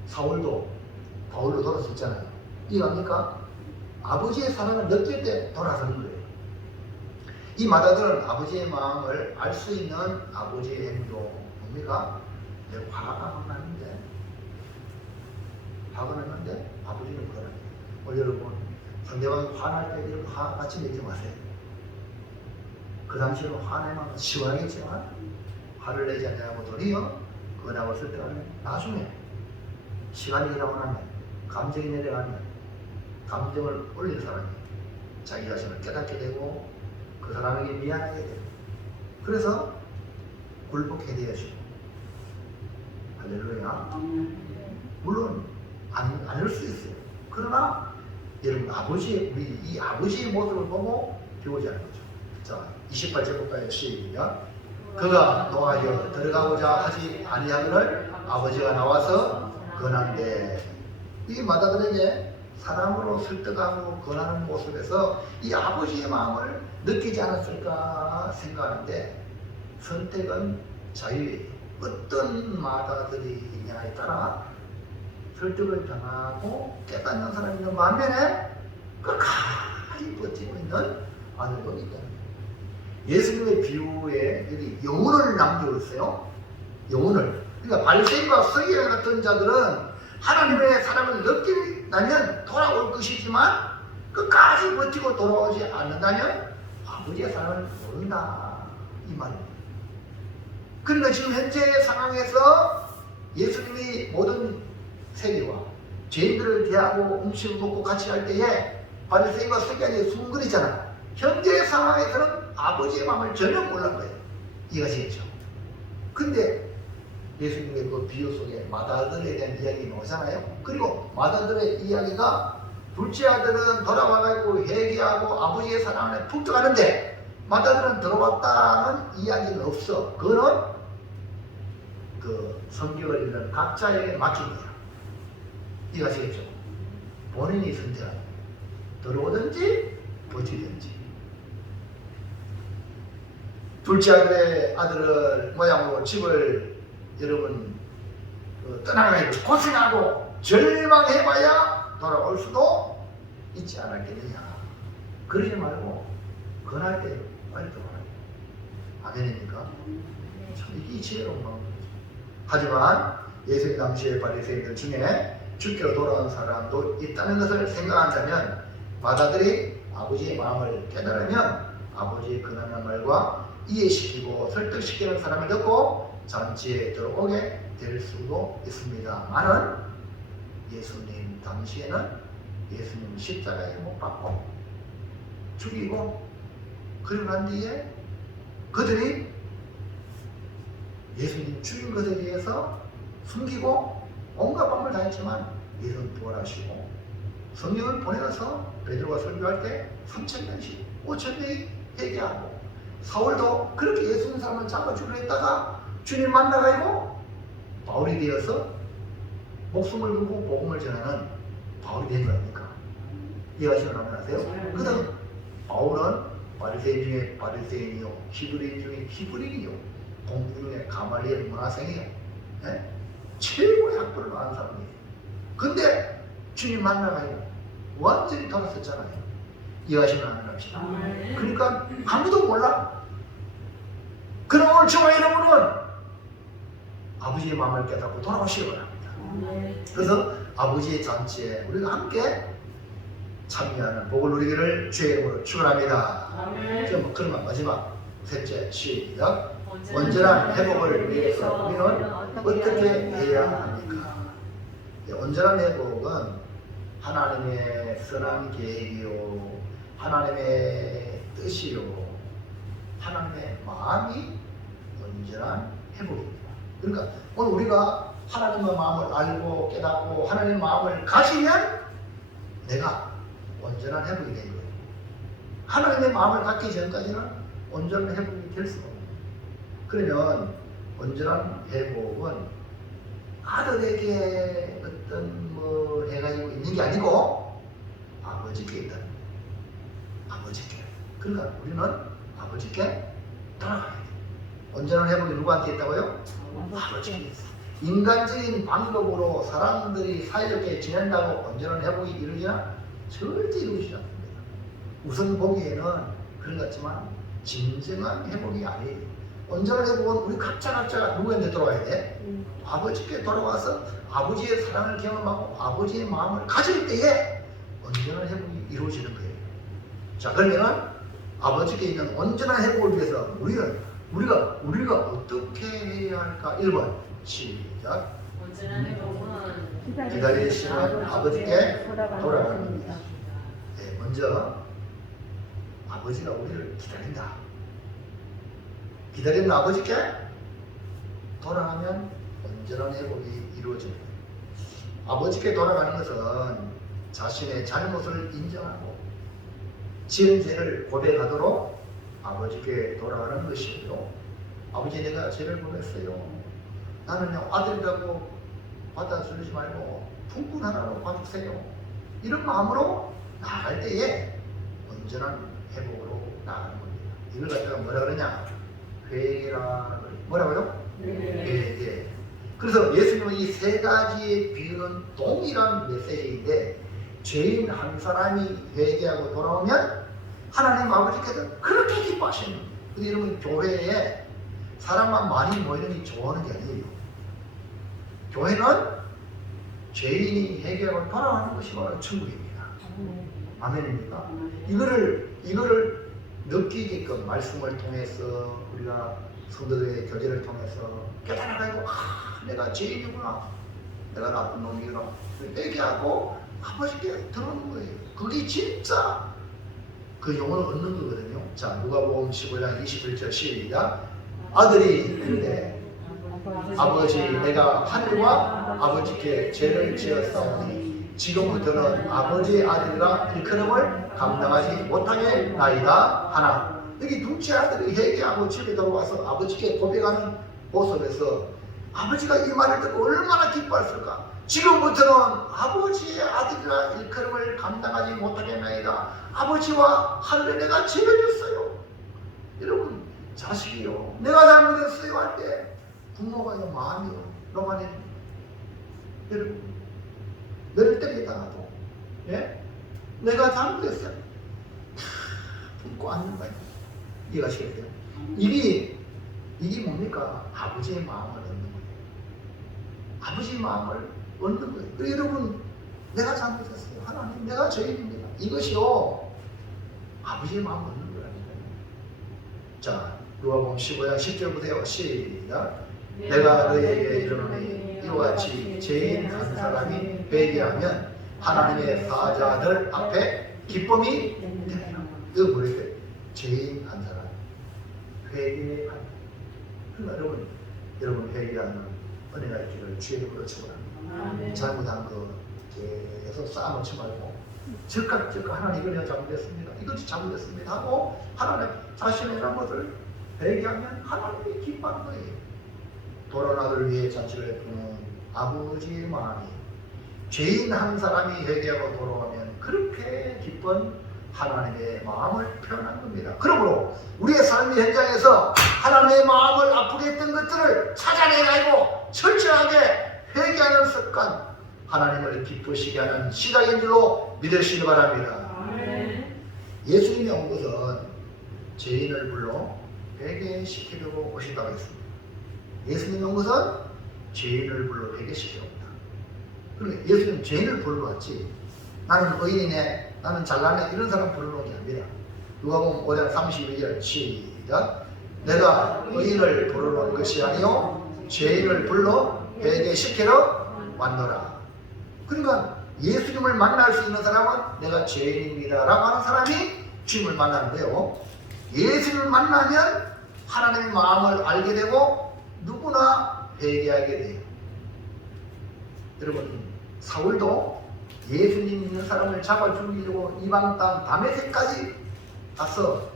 사울도 바울로 돌았었잖아요. 이해합니까? 아버지의 사랑을 느낄 때 돌아서는 거예요. 이 맏아들은 아버지의 마음을 알 수 있는 아버지의 행동 뭡니까? 내 화가 났는데 아버지는 그러네. 여러분 상대방이 화날 때 이렇게 화같이 내지 마세요. 그 당시에는 화내면 시원하겠지만 화를 내지 않냐고 도리어 그나마 설득하면 나중에 시간이 지나고 나면 감정이 내려가면 감정을 올린 사람이 자기 자신을 깨닫게 되고 그 사람에게 미안하게 되고 그래서 굴복해야 되시고 할렐루야. 물론 아닐 수 있어요. 그러나 여러분 우리 이 아버지의 모습을 보고 배우자는 거죠. 자 28절부터 시작. 그가 노하여 들어가고자 하지 아니하거늘 아버지가 나와서 권한대. 이 맏아들에게 사랑으로 설득하고 권하는 모습에서 이 아버지의 마음을 느끼지 않았을까 생각하는데 선택은 자유예요. 어떤 맏아들이냐에 따라 설득을 당하고 깨닫는 사람이 있는 반면에 끝까지 버티고 있는 아들도 있다는 거예요. 예수님의 비유에 여기 영혼을 남기고 있어요. 영혼을. 그러니까 바리새인과 서기관 같은 자들은 하나님의 사랑을 느낀다면 돌아올 것이지만 끝까지 버티고 돌아오지 않는다면 아버지의 사랑을 모른다 이 말입니다. 그러니까 지금 현재 상황에서 예수님이 모든 세리와 죄인들을 대하고 음식을 먹고 같이 할 때에 바리새인과 서기관이 숨거리잖아. 현재 상황에서는 아버지의 마음을 전혀 몰랐는 거예요. 이해가시겠죠? 근데 예수님의 그 비유 속에 맏아들에 대한 이야기가 나오잖아요. 그리고 맏아들의 이야기가 둘째 아들은 돌아와가지고 회개하고 아버지의 사랑을 푹 들어가는데 맏아들은 들어왔다는 이야기는 없어. 그거는 그 성경을 읽는 각자에게 맡긴 거야. 이해하시겠죠? 본인이 선택하는 거야. 들어오든지 버티든지. 둘째 아들의 모양으로 집을 여러분 떠나가지고 고생하고 절망해봐야 돌아올 수도 있지 않았겠느냐. 그러지 말고 권할 때 빨리 들어와야 돼. 아멘입니까? 참 이게 지혜로운 방법이죠. 하지만 예수님 당시의 바리새인들 중에 주께로 돌아온 사람도 있다는 것을 생각한다면 맏아들이 아버지의 마음을 깨달으면 아버지의 근엄한 말과 이해시키고 설득시키는 사람을 듣고 잔치에 들어오게 될 수도 있습니다만은 예수님 당시에는 예수님 십자가에 못 박고 죽이고 그리고 난 뒤에 그들이 예수님 죽인 것에 대해서 숨기고 온갖 방법을 다 했지만 예수님 부활하시고 성령을 보내서 베드로가 설교할 때 3,000명씩 5,000명이 회개하고 사울도 그렇게 예수 믿는 사람을 잡아주려 했다가 주님 만나가지고 바울이 되어서 목숨을 걸고 복음을 전하는 바울이 된 거니까. 이해하시면 하면 하세요? 그 다음 바울은 바리새인 중에 바리새인이요 히브리인 중에 히브리인이요 공부 중에 가말리엘 문화생이요 최고의 학벌을 나온 사람이에요. 근데 주님 만나가지고 완전히 돌아섰잖아요. 이해하시면 하면 합시다. 그러니까 아무도 몰라. 그럼 오늘 저와 여러분은 아버지의 마음을 깨닫고 돌아오시기 바랍니다. 그래서 아버지의 잔치에 우리가 함께 참여하는 복을 누리기를 주의 이름으로 축원합니다. 그러면 마지막 셋째 시작. 온전한 회복을 위해서 우리는 어떻게 해야 합니까? 온전한 회복은 하나님의 선한 계획이요 하나님의 뜻이요 하나님의 마음이 온전한 회복입니다. 그러니까 오늘 우리가 하나님의 마음을 알고 깨닫고 하나님의 마음을 가지면 내가 온전한 회복이 된 거예요. 하나님의 마음을 갖기 전까지는 온전한 회복이 될 수가 없어요. 그러면 온전한 회복은 아들에게 어떤 뭐 해가지고 있는 게 아니고 아버지께 있다는 거예요. 아버지께. 그러니까 우리는 아버지께 돌아가야 돼요. 온전한 회복이 누구한테 있다고요? 아버지께 있어요. 인간적인 방법으로 사람들이 사이좋게 지낸다고 온전한 회복이 이루어지나? 절대 이루어지지 않습니다. 우선 보기에는 그런 것 같지만 진정한 회복이 아니에요. 온전한 회복은 우리 각자가 누구한테 돌아와야 돼? 아버지께 돌아와서 아버지의 사랑을 경험하고 아버지의 마음을 가질 때에 온전한 회복이 이루어지는 거예요. 자, 그러면 아버지께 있는 온전한 회복을 위해서 우리가 어떻게 해야 할까? 1번 시작. 온전한 회복은 기다리시는 아버지께 돌아가는 겁니다. 네, 먼저 아버지가 우리를 기다린다. 기다리는 아버지께 돌아가면 온전한 회복이 이루어집니다. 아버지께 돌아가는 것은 자신의 잘못을 인정하고 지은 죄를 고백하도록 아버지께 돌아가는 것이고요. 아버지, 내가 죄를 범했어요. 나는 아들이라고 받아주지 말고 품꾼 하나로 봐주세요. 이런 마음으로 나아갈 때에 온전한 회복으로 나아가는 겁니다. 이걸 갖다가 뭐라 그러냐? 회개라. 뭐라고요? 회개. 그래서 예수님은 이 세 가지의 비유는 동일한 메시지인데 죄인 한 사람이 회개하고 돌아오면 하나님 아버지께서 그렇게 기뻐하시는 거예요. 근데 여러분, 교회에 사람만 많이 모이는 게 좋아하는 게 아니에요. 교회는 죄인이 회개하고 돌아가는 것이 바로 천국입니다. 아멘입니까? 이거를 느끼게끔 말씀을 통해서 우리가 성도들의 교제를 통해서 깨달아가지고 내가 죄인이구나, 내가 나쁜 놈이구나 회개하고 아버지께 들어오는 거예요. 그게 진짜 그 영혼을 얻는 거거든요. 자, 누가복음 15장 21절 시작. 아들이 이르되 아버지, 내가 하늘과 아버지께 죄를 지었사오니 지금부터는 아버지의 아들이라 일컬음을 감당하지 못하게 나이다 하나. 여기 둘째 아들이 회개하고 집에 들어와서 아버지께 고백하는 모습에서 아버지가 이 말을 듣고 얼마나 기뻐했을까. 지금부터는 아버지의 아들이라 일컬음을 감당하지 못하게 나이다. 아버지와 할래 내가 죄졌어요. 여러분, 자식이요, 내가 잘못했어요 할 때 부모가 마음이요 너만이 여러분 너를 때리다가도 예? 내가 잘못했어요 품고 앉는 거예요. 이해가시겠어요? 이게 뭡니까? 아버지의 마음을 얻는 거예요. 아버지의 마음을 얻는 거예요. 그래서 여러분, 내가 잘못했어요 하나님, 내가 죄인입니다. 이것이요 아버지의 마음을 얻는 거라니까요. 자, 누가복음 15장 10절부터요. 시작. 내가 너희에게 이르노니 이와 같이 죄인 한 사람이 회개하면 하나님의 사자들 앞에 기쁨이 되리라. 이거 뭐래요? 죄인 한 사람 회개하면. 그러니까 여러분 회개하는 은혜가 있기를 주의 이름으로 축원합니다. 잘못한 거 계속 쌓아놓지 말고 즉각 하나님 이거 내가 잘못했습니다, 이것이 잘못했습니다 하고 하나님 자신의 잘못을 회개하면 하나님이 기뻐하는 거예요. 도란 아들을 위해 자취를 베푸는 아버지의 마음이 죄인 한 사람이 회개하고 돌아오면 그렇게 기쁜 하나님의 마음을 표현한 겁니다. 그러므로 우리의 삶의 현장에서 하나님의 마음을 아프게 했던 것들을 찾아내가지고 철저하게 회개하는 습관, 하나님을 기쁘시게 하는 시작인 줄로 믿으시기 바랍니다. 예수님이 온 것은 죄인을 불러 회개시키려고 오신다고 했습니다. 예수님이 온 것은 죄인을 불러 회개시키려고 온다. 그러니까 예수님은 죄인을 부르러 왔지, 나는 의인이네, 나는 잘나네, 이런 사람 부르는 게 아니라, 누가복음 5장 32절 시작. 내가 의인을 부르러 온 것이 아니요 죄인을 불러 회개시키러 왔노라. 그러니까 예수님을 만날 수 있는 사람은 내가 죄인입니다 라고 하는 사람이 주님을 만나는 거예요. 예수님을 만나면 하나님의 마음을 알게 되고 누구나 회개하게 돼요. 여러분, 사울도 예수님 있는 사람을 잡아 죽이려고 이방 땅 다메섹까지 가서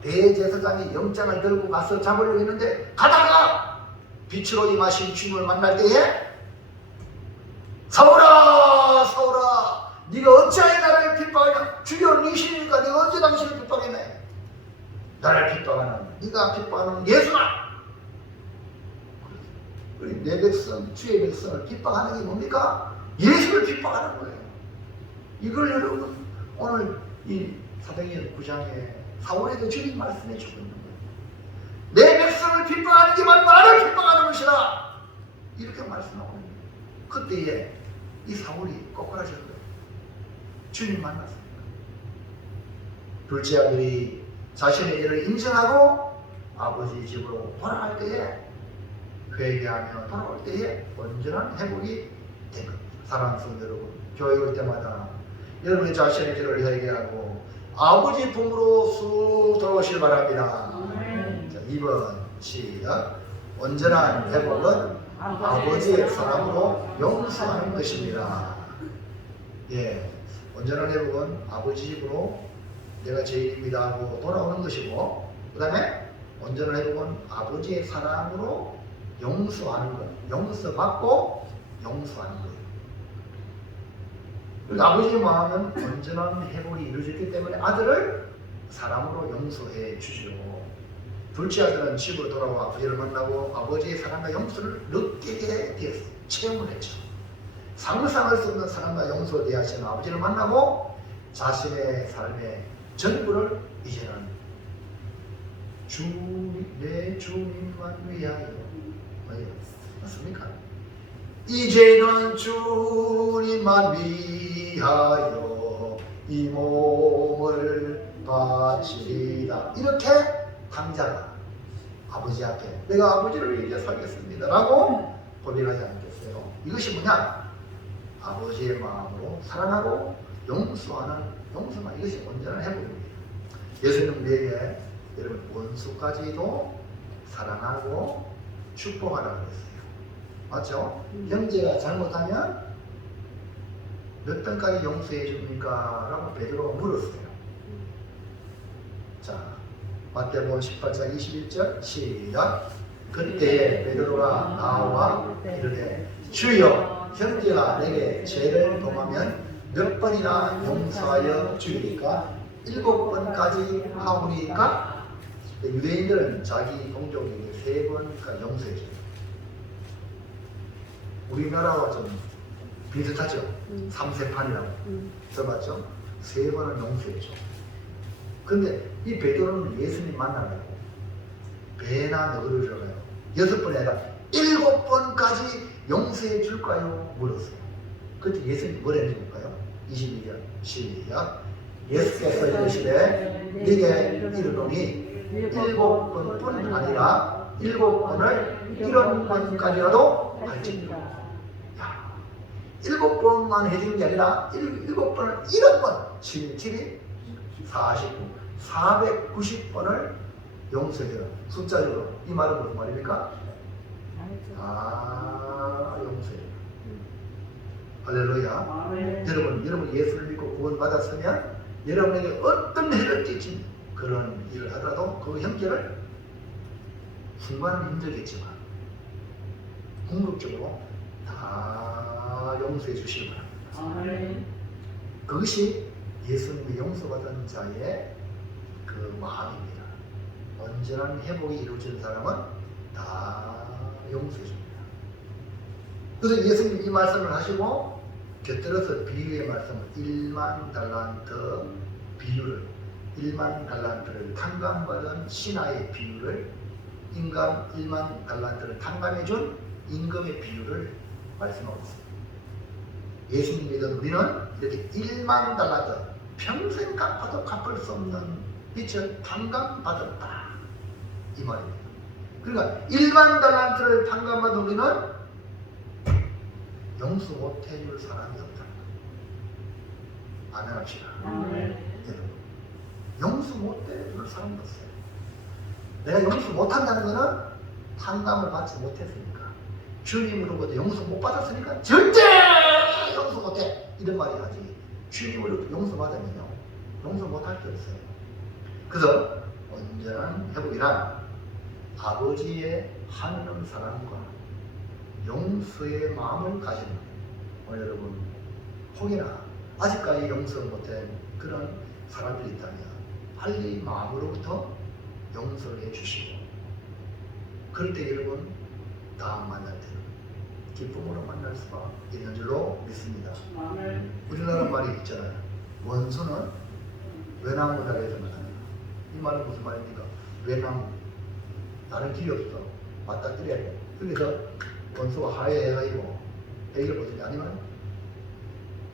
대제사장이 영장을 들고 가서 잡으려고 했는데, 가다가 빛으로 임하신 주님을 만날 때에 사울아 사울아 네가 어찌하여 나를 핍박하냐, 주여 니시니까 네가 어찌 당신을 핍박했네. 나를 핍박하는, 네가 핍박하는 예수나. 내 백성, 주의 백성을 핍박하는 게 뭡니까? 예수를 핍박하는 거예요. 이걸 여러분 오늘 이 사도행전 9장에 사울에도 주님 말씀해 주고 있는 거예요. 내 백성을 핍박하는 게 바로 나를 핍박하는 것이다, 이렇게 말씀하고 있는 거예요. 그때에 이 사울이 꼬꾸라진 거예요. 주님 만났습니다. 둘째 아들이 자신의 일을 인정하고 아버지 집으로 돌아갈 때에, 회개하며 돌아올 때에 온전한 회복이 된 겁니다. 사랑하는 성도 여러분, 교회 올 때마다 여러분이 자신의 길을 회개하고 아버지 품으로 쑥 돌아오시길 바랍니다. 자, 2번 시작. 온전한 회복은 아버지의 사랑으로 용서하는 것입니다. 예, 온전한 회복은 아버지 집으로 내가 죄인입니다 하고 돌아오는 것이고, 그 다음에 온전한 회복은 아버지의 사랑으로 용서하는 것, 용서받고 용서하는 거예요. 그리고 아버지의 마음은 온전한 회복이 이루어졌기 때문에 아들을 사랑으로 용서해 주시고, 둘째 아들은 집으로 돌아와 아버지를 만나고 아버지의 사랑과 용서를 느끼게 되었어요. 체험을 했죠. 상상할 수 없는 사랑과 용서에 대하시는 아버지를 만나고 자신의 삶의 전부를 이제는 내 주님만 위하여, 맞습니까? 이제는 주님만 위하여 이 몸을 바치리다, 이렇게 당자가 아버지 앞에 내가 아버지를 위해 살겠습니다 라고 고백하지 않겠어요? 이것이 뭐냐? 아버지의 마음으로 사랑하고 용서하는 용서만, 이것이 온전한 회복입니다. 예수님은 우리에게 여러분 원수까지도 사랑하고 축복하라고 했어요. 맞죠? 형제가 잘못하면 몇 번까지 용서해 줍니까? 라고 베드로가 물었어요. 자, 마태복음 18장 21절 시작. 그때에 베드로가 나와 이르되 주여 형제가 내게 죄를 범하면 몇 번이나 용서하여 주리까? 7번까지 하오리까? 유대인들은 자기 동족에게 3번까지 용서해 줘요. 우리나라와 좀 비슷하죠? 3세판이라고 들어봤죠? 3번은 용서해 줘. 근데 이 베드로는 예수님 만나려고 배나 너그를 들어가요. 6번이 아니라 7번까지 용서해 줄까요? 물었어요. 그때 예수님 뭐라 해줄까요? 22절 시작. 예수께서 이르시되 네게 이르노니 7번뿐 아니라 7번을 1번까지라도 할지니라. 야, 7번만 해주는 게 아니라 7번을 1번 77이 49 490번을 용서해요. 숫자적으로 이 말은 무슨 말입니까? 용서해요. 할렐루야. 여러분 예수를 믿고 구원받았으면 여러분에게 어떤 해를 끼친 그런 일을 하더라도 그 형제를 순간은 힘들겠지만 궁극적으로 다 용서해 주시기 바랍니다. 그것이 예수님의 용서받은 자의 그 마음입니다. 온전한 회복이 이루어진 사람은 다 용서해 줍니다. 그래서 예수님이 이 말씀을 하시고 곁들여서 비유의 말씀을 1만 달란트 비유를 1만 달란트를 탕감받은 신하의 비유를 인감 1만 달란트를 탕감해 준 임금의 비유를 말씀하고 있습니다. 예수님 믿은 우리는 이렇게 1만 달란트 평생 갚아도 갚을 수 없는 빚을 탕감받았다 이 말입니다. 그러니까 1만 달란트를 탕감받은 우리는 용서 못해줄 사람이 없다. 아멘 합시다. 여러분, 용서 못해줄 사람이 없어요. 내가 용서 못한다는 것은 탕감을 받지 못했으니까, 주님으로부터 용서 못 받았으니까 절대 용서 못해 이런 말이 하지. 주님으로부터 용서 받으면요 용서 못할 게 없어요. 그래서 온전한 회복이란 아버지의 하나님 사랑과 용서의 마음을 가지는 오늘 여러분 혹여나 아직까지 용서 못한 그런 사람들이 있다면 빨리 마음으로부터 용서를 해주시고 그럴 때 여러분 다음 만날 때는 기쁨으로 만날 수가 있는 줄로 믿습니다. 우리나라 말이 있잖아요. 원수는 외나무 다리에서 만난다. 이 말은 무슨 말입니까? 외나무 다른 길이 없어. 맞닥뜨려야 돼. 그래서 원수가 하해해가지고 해결 보든지 아니면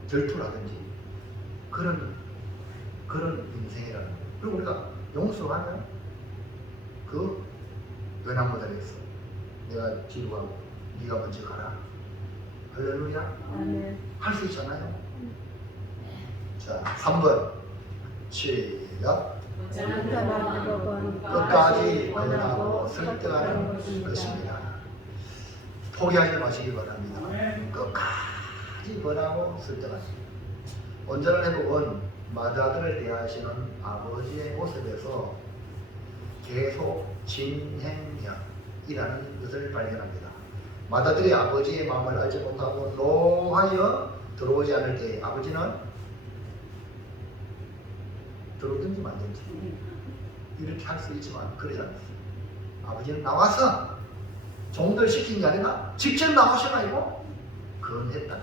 절투라든지 그런 인생이라는 거예요. 그리고 우리가 용서하면 그 외나무 다리에서 내가 뒤로 가고 네가 먼저 가라. 할렐루야. 할 수 있잖아요. 자, 3번 시작. 끝까지 원하고 설득하는 것입니다. 포기하지 마시기 바랍니다. 끝까지 원하고 설득하십니다. 온전한 회복은 마다들을 대하시는 아버지의 모습에서 계속 진행형이라는 것을 발견합니다. 마다들이 아버지의 마음을 알지 못하고 노하여 들어오지 않을 때 아버지는 들어오든지 말든지 이렇게 할 수 있지만 그러지 않습니다. 아버지는 나와서 종들 시킨 게 아니라 직접 나오셔가지고 건했다.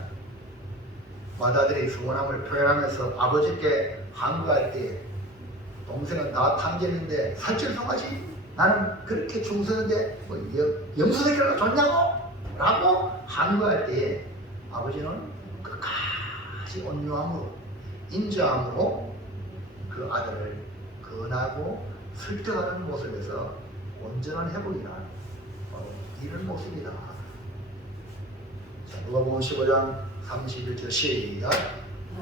마다들이 서운함을 표현하면서 아버지께 항거할 때 동생은 나 탐지는데 살찔성하지? 나는 그렇게 충성인데 뭐 영수새끼가 좋냐고? 라고 항거할 때 아버지는 끝까지 온유함으로 인자함으로 그 아들을 건하고 설득하는 모습에서 온전한 회복이란 이런 모습이다. 자, 누가복음 15장 31절 시작.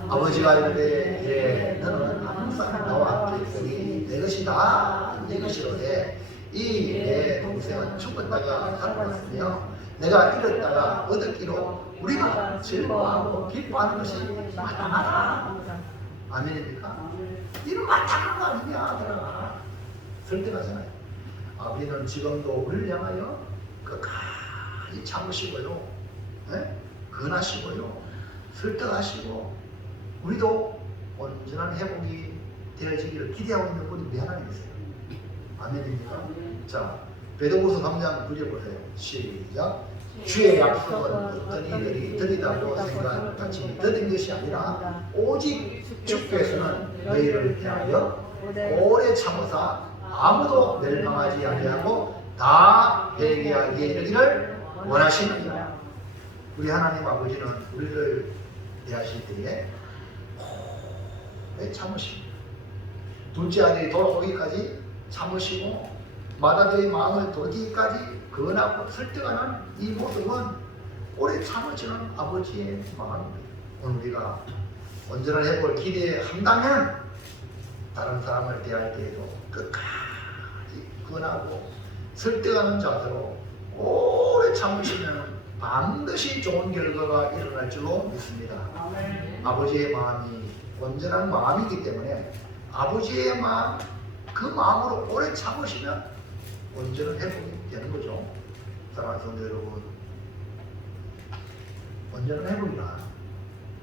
아버지가 이르되 너는 항상 나와 함께 있으니 내 것이 다 네 것이로되 이 내 동생은 죽었다가 살아났으며 내가 잃었다가 얻었기로 우리가 즐거워하고 기뻐하는 것이 마땅하다. 아멘입니까? 이는 마땅한 거 아니냐 하더라. 설득하잖아요. 아버지는 지금도 우리를 향하여 끝까지 참으시고요, 근하시고요, 설득하시고, 우리도 온전한 회복이 되어지기를 기대하고 있는 분이 우리 하나님이세요. 아멘입니까? 자, 베드로후서 3장 9절 보세요. 시작. 주의 약속은 어떤 이들이 드리다고 생각하는 같이 드린 것이 아니라 오직 주께서는 너희를 대하여 오래 참으사 아무도 멸망하지 아니하고 다 회개하기에 이르기를 원하시느니라. 우리 하나님 아버지는 우리를 대하실 때에 오래 참으십니다. 둘째 아들이 돌아오기까지 참으시고 맏아들의 마음을 돌기까지 근하고 설득하는 이 모습은 오래 참으시는 아버지의 마음입니다. 오늘 우리가 온전한 회복을 기대한다면 다른 사람을 대할 때에도 끝까지 근하고 설득하는 자세로 오래 참으시면 반드시 좋은 결과가 일어날 줄로 믿습니다. 아버지의 마음이 온전한 마음이기 때문에 아버지의 마음, 그 마음으로 오래 참으시면 온전한 회복이 되는 거죠. 사랑하는 성도 여러분, 온전한 회복이란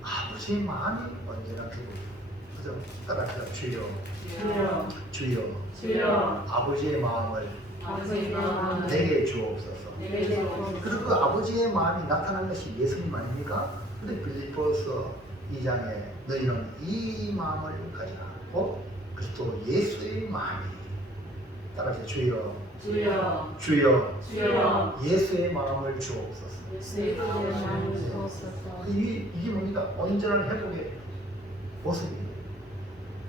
아버지의 마음이 온전한 회복이에요. 그죠? 따라합시다. 주여, 주여, 주여, 주여, 아버지의 마음을 아버지의 마음을 내게 주옵소서. 내게 주옵소서. 그리고 그 아버지의 마음이 나타난 것이 예수님 아닙니까? 근데 빌립보서 2장에 너희는 이 마음을 가지라고, 그리스도 예수의 마음이, 따라서 주여, 주여, 주여, 주여, 예수의 마음을 주옵소서. 예수의 마음을 주옵소서. 이게 뭡니까? 온전한 회복의 모습입니다.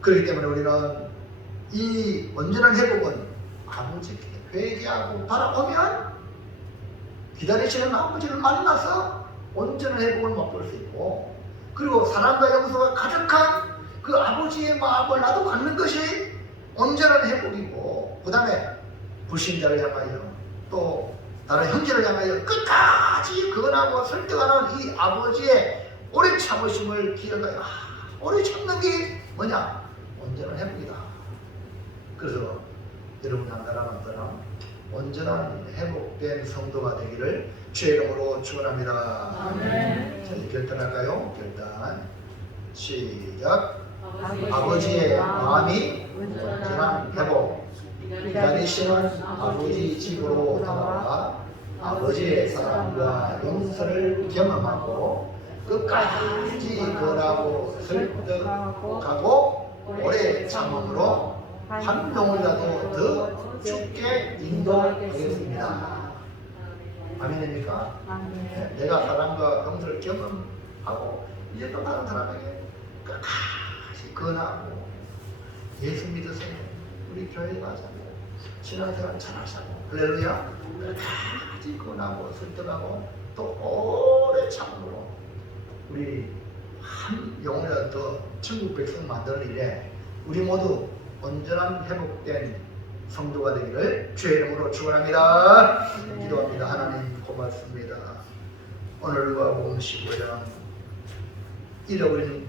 그렇기 때문에 우리는 이 온전한 회복은 아버지께 회개하고 바라보면 기다리시는 아버지를 만나서 온전한 회복을 맛볼 수 있고, 그리고 사랑과 용서가 가득한 그 아버지의 마음을 나도 갖는 것이 온전한 회복이고, 그 다음에 불신자를 향하여 또 다른 형제를 향하여 끝까지 근하고 설득하는 이 아버지의 오래 참으심을 기억하여 오래 참는 게 뭐냐? 온전한 회복이다. 그래서 여러분 한 사람 한 사람 온전한 회복된 성도가 되기를 주의 이름으로 축원합니다. 아멘. 자, 이제 결단할까요? 결단 시작. 아버지의 마음이 온전한 회복, 기다리시는 아버지 집으로 돌아와 아버지의 사랑과 용서를 경험하고 끝까지 근하고 설득하고 오래 참음으로 한 명이라도 더 죽게 인도하겠습니다. 아멘입니까? 네, 내가 사랑과 용서를 경험하고 이제 또 다른 사람에게 끝까지 근하고 예수 믿으세요. 우리 교회에 가자고 신앙생활 잘하자고 할렐루야. 끝까지 근하고 설득하고 또 오래 참음으로 우리 한 영혼이라도 더 천국 백성 만드는 일에 우리 모두 온전한 회복된 성도가 되기를 주의 이름으로 축원합니다. 기도합니다. 하나님 고맙습니다. 오늘 누가복음 15장 잃어버린